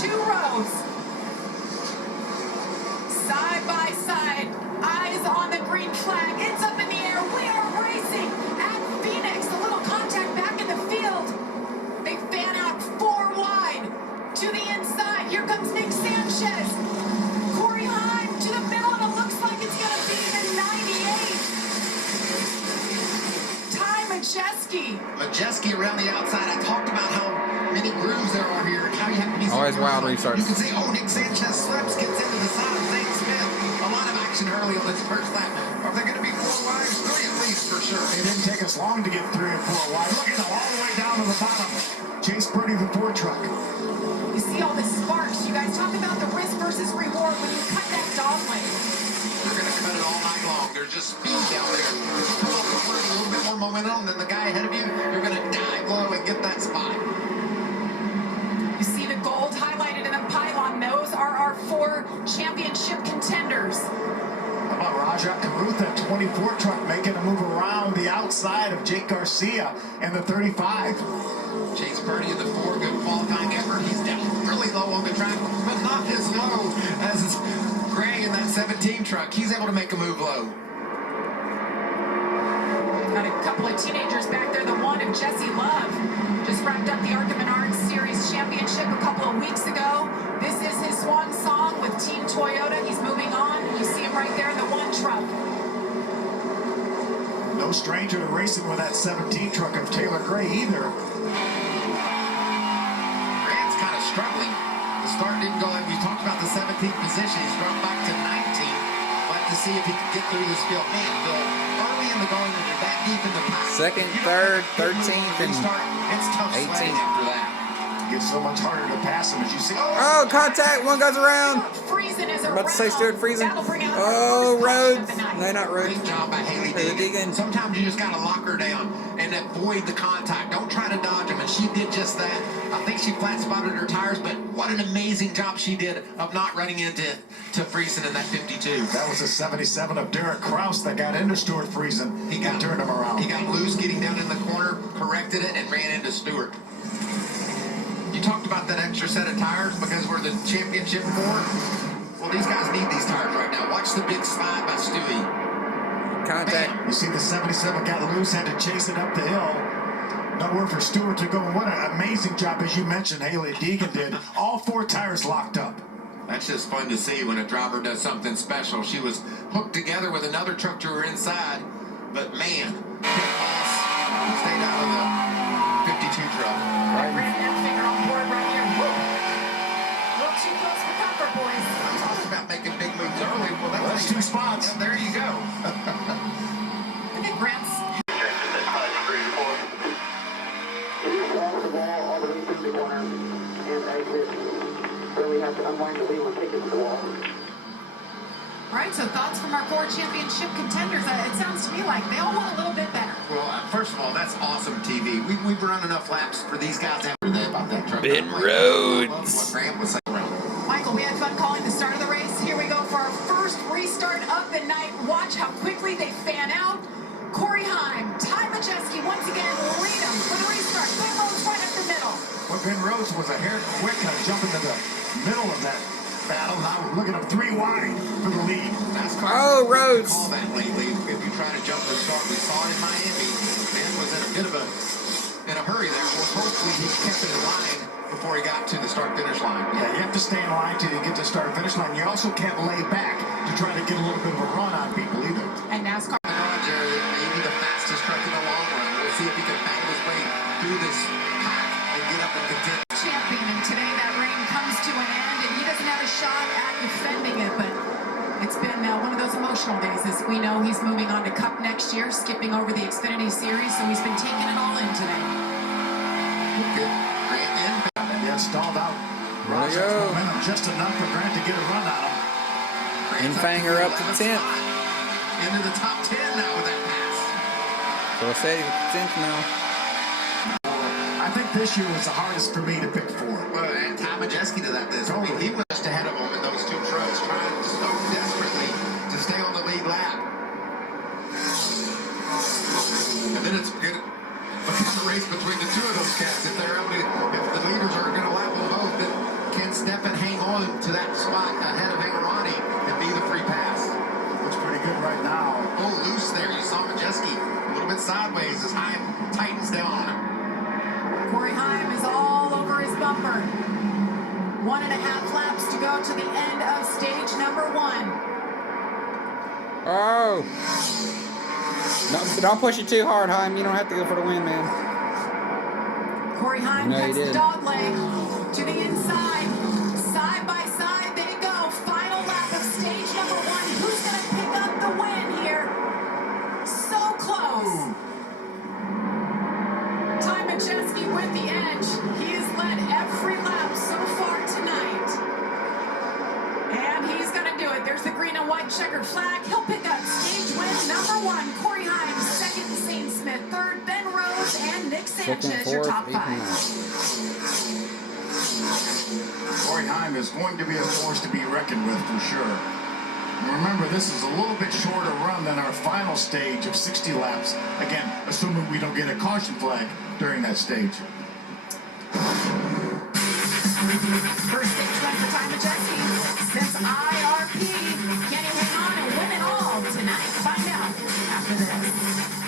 2 rows. Side by side, eyes on the green flag. It's up in the air. We are racing at Phoenix. A little contact back in the field. They fan out 4 wide to the inside. Here comes Nick Sanchez. Corey Heim to the middle, and it looks like it's going to be the 98. Ty Majeski around the outside. I talked about how many grooves there are here and how you have to be always wild restarts. You can see, oh, Nick Sanchez slips, gets into the side of Zane Smith. A lot of action early on this first lap. Are there going to be 4 wides? 3 at least for sure. It didn't take us long to get 3 or 4 wide. Look at them all the way down to the bottom. Chase Purdy, the Ford truck. You see all the sparks. You guys talk about the risk versus reward when you cut that dog leg. They're going to cut it all night long. There's just speed down there. If you come up with a little bit more momentum than the guy ahead of you, you're going to dive low and get that spot. You see the gold highlighted in the pylon. Those are our 4 championship contenders. How about Raja Karuth, that 24 truck, making a move around the outside of Jake Garcia and the 35. Chase Purdy in the 4, good qualifying effort. He's down really low on the track, but not as low as Gray in that 17 truck. He's able to make a move low. Got a couple of teenagers back there. The one of Jesse Love just wrapped up the ARCA Menards Series Championship a couple of weeks ago. This is his swan song with Team Toyota. He's moving on. You see him right there in the 1 truck. No stranger to racing with that 17 truck of Taylor Gray either. Grant's kind of struggling. The start didn't go like we talked about the 17th position. He's dropped back to 19. Like to see if he can get through this field. Man, early in the going, when you're that deep in the pack. 2nd, 3rd, 13th, and it's tough 18th. after that. It gets so much harder to pass him as you see. Oh, contact! One goes around. I'm about to say Stuart Friesen. Oh, Rhodes. No, not Rhodes. Great job by Haley Deegan. Sometimes you just got to lock her down and avoid the contact. Don't try to dodge them, and she did just that. I think she flat spotted her tires, but what an amazing job she did of not running into Friesen in that 52. That was a 77 of Derek Kraus that got into Stuart Friesen. He got turned him around. He got loose getting down in the corner, corrected it, and ran into Stewart. You talked about that extra set of tires because we're the championship 4. Well, these guys need these tires right now. Watch the big slide by Stewie. Contact. You see the 77 got loose, had to chase it up the hill. Nowhere for Stewart to go. What an amazing job, as you mentioned, Haley Deegan did. All 4 tires locked up. That's just fun to see when a driver does something special. She was hooked together with another truck to her inside, but man, pit boss stayed out of the 52 truck. Right. Ran that finger on board right here. Woo. A little too close for comfort, boys. I'm talking about making big moves early. Well, that's 2 spots. Yeah, there you go. Look at Grant's. All right, so thoughts from our 4 championship contenders. It sounds to me like they all want a little bit better. Well, first of all, that's awesome TV. We've run enough laps for these guys every day about that truck. Ben Rhodes. Michael, we had fun calling the start of the race. Here we go for our first restart of the night. Watch how quickly they fan out. Corey Heim, Ty Majeski once again lead them for the restart. Ben Rhodes right up the middle. Well, Ben Rhodes was a hair quick jumping to the middle of that battle. Now we're looking at 3 wide for the lead. Oh, Rhodes. Call that lately if you try to jump the start. We saw it in Miami. Ben was in a bit of in a hurry there. Well, hopefully he kept it in line before he got to the start-finish line. Yeah, you have to stay in line till you get to start-finish line. You also can't lay back to try to get a little bit of a run on people either. And NASCAR. Roger, maybe the fastest truck in the long run. We'll see if he can battle his way through this pack and get up and contend. Champion, and today that reign comes to an end, and he doesn't have a shot at defending it, but it's been one of those emotional days. As we know, he's moving on to Cup next year, skipping over the Xfinity Series, so he's been taking it all in today. Good. Grant in. Yeah, stalled out. There we go. Momentum just enough for Grant to get a run on him. Infanger up to the 10th. Into the top 10 now with that pass. So I say 10th now. I think this year was the hardest for me to pick 4. Well, and Ty Majeski to that this. I mean, he was just ahead of him in those 2 trucks, trying so desperately to stay on the lead lap. And then it's good. But it's a race between the 2 of those cats. If the leaders are going to lap them both, then Kansas step and hang on to that spot ahead of Agarani and be the free pass. Looks pretty good right now. Oh, loose there. You saw Majeski a little bit sideways as Heim tightens down on him. Corey Heim is all over his bumper. 1.5 laps to go to the end of stage number 1. Oh. No, don't push it too hard, Heim. You don't have to go for the win, man. Corey Heim No, he cuts the did. dog leg to the inside. Side by side they go. Final lap of stage number 1. Who's going to pick up the win here? So close. Ty Majeski with the edge. He has led every lap so far tonight. And he's going to do it. There's the green and white checkered flag. He'll pick up stage win number 1. Corey Heim, second, Zane Smith, third, Ben Rose, and Nick Sanchez, your top 5. Corey Heim is going to be a force to be reckoned with for sure. And remember, this is a little bit shorter run than our final stage of 60 laps. Again, assuming we don't get a caution flag during that stage. First stage win for Ty Majeski since IRP. Can he hang on and win it all tonight? Find out after this.